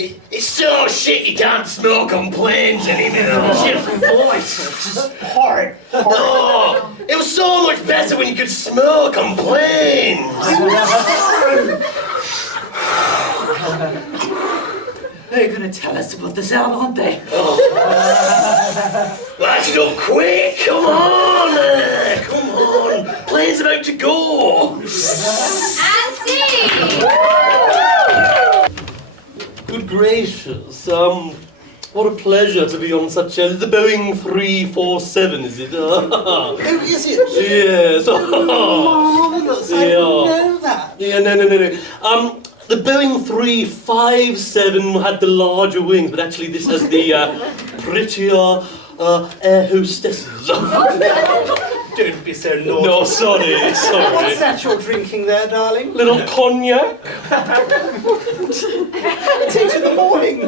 It's so shit you can't smoke on planes anymore. Just horrid. No, it was so much better when you could smoke on planes. They're going to tell us to put this out, aren't they? Light it up quick, come on. Come on, plane's about to go. And see! Good gracious, what a pleasure to be on such the Boeing 347, is it? Oh, is it? Yes. Marvellous, I didn't know that. Yeah, no. The Boeing 357 had the larger wings, but actually this has the prettier air hostesses. Don't be so naughty. No, sorry. What's that you're drinking there, darling? Little cognac. Tea in the morning.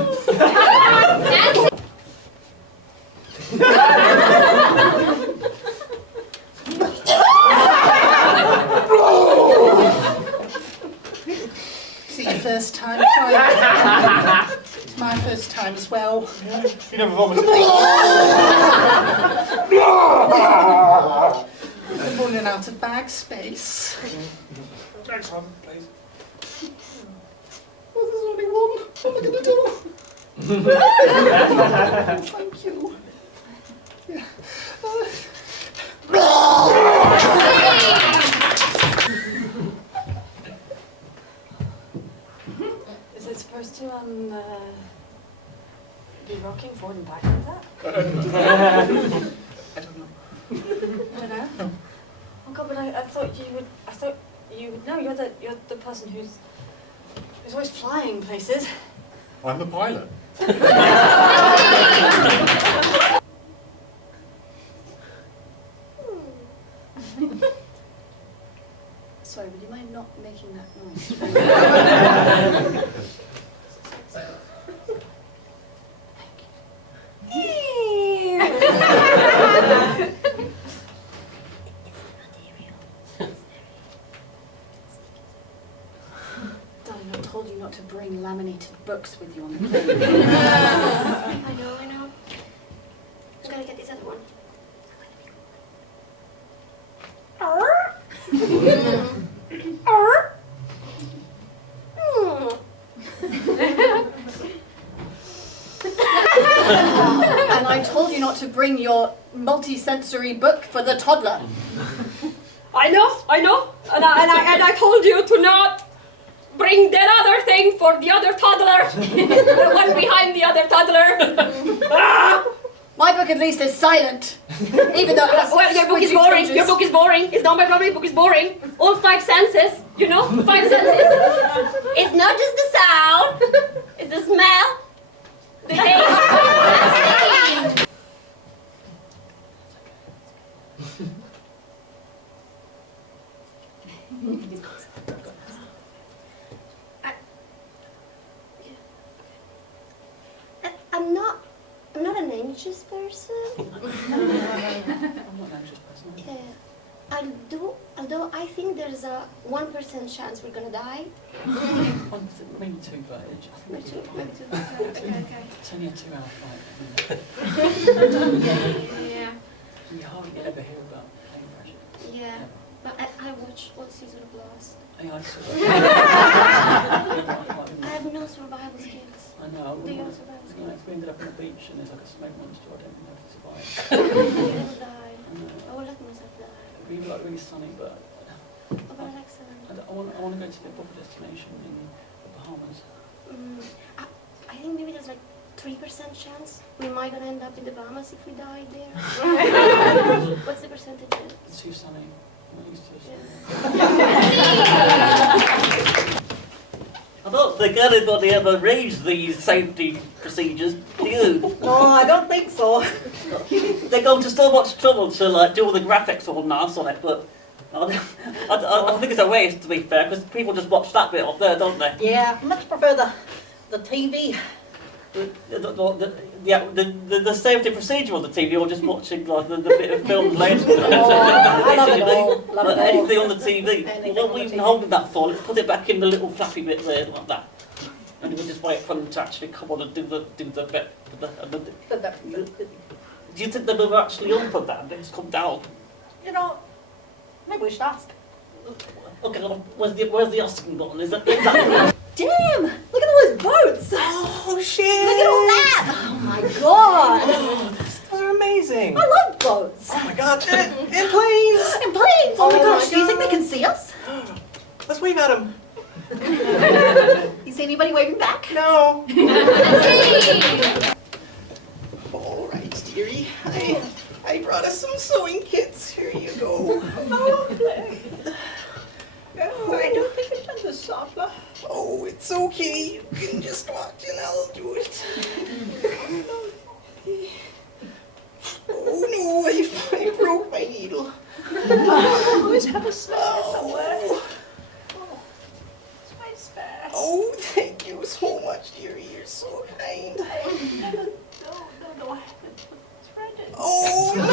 Is it your first time trying? It's my first time as well. You never vomited. I'm running out of bag space. Next one, please. Well, there's only one. What am I going to do? Thank you. Yeah. Is it supposed to be rocking forward and back like that? I don't know. I don't know. Oh God, but I thought you would. I thought you would know. You're the person who's always flying places. I'm the pilot. Sorry, would you mind not making that noise? Darling, I told you not to bring laminated books with you on the plane. I know. I'm gonna get this other one. And I told you not to bring your multi-sensory book for the toddler. I know, and I told you to not bring that other thing for the other toddler, the one behind the other toddler. My book at least is silent, even though it has Well, your book is squidgy boring. pages. Your book is boring. It's not my problem. Your book is boring. All 5 senses, 5 senses. It's not just the sound. It's the smell, the taste. I'm not an anxious person. I'm not an anxious person. Although I think there's a 1% chance we're gonna die. Maybe 2, but Maybe two. Okay. it's only a 2-hour flight. Yeah. You hardly ever hear about plane crashes. Yeah. But I watched one season of Lost. Yeah, I saw I have no survival skills. I know. Do you have survival skills? If we ended up on the beach and there's like a smoke monster, I don't think I'd survive. I will die. I know. I will let myself die. It'd be like really sunny, but Oh, but I like sun. I want to go to the proper destination in the Bahamas. I think maybe there's like 3% chance we might gonna end up in the Bahamas if we die there. What's the percentage? It's too sunny. I'm not used to it. I don't think anybody ever reads these safety procedures, do you? No, I don't think so. They go to so much trouble to like do all the graphics all nice on it, but I think it's a waste, to be fair, because people just watch that bit up there, don't they? Yeah, I much prefer the TV. The safety procedure on the TV, or just watching like the bit of film later. I love it all. Love it all. Anything on the TV. Anything What on we've the been TV. holding that for, let's put it back in the little flappy bit there, like that. and we just wait for them to actually come on and do the bit. Do you think they will actually open that and just come down? You know, maybe we should ask. Okay, well, where's the asking button? Is that Damn! Look at all those boats! Oh shit! Look at all that! Oh my god! Those are amazing. I love boats! Oh my god, and planes! And planes! Oh my gosh, do you think they can see us? Let's wave at them. You see anybody waving back? No. Hey! All right, dearie. I brought us some sewing kits. Here you go. Oh, I don't think I've done this, Hoopla. Oh, it's okay. You can just watch and I'll do it. Oh no, I broke my needle. I always have a spare somewhere. It's my spare. Oh, thank you so much, dearie. You're so kind. No. It's right in. Oh, no.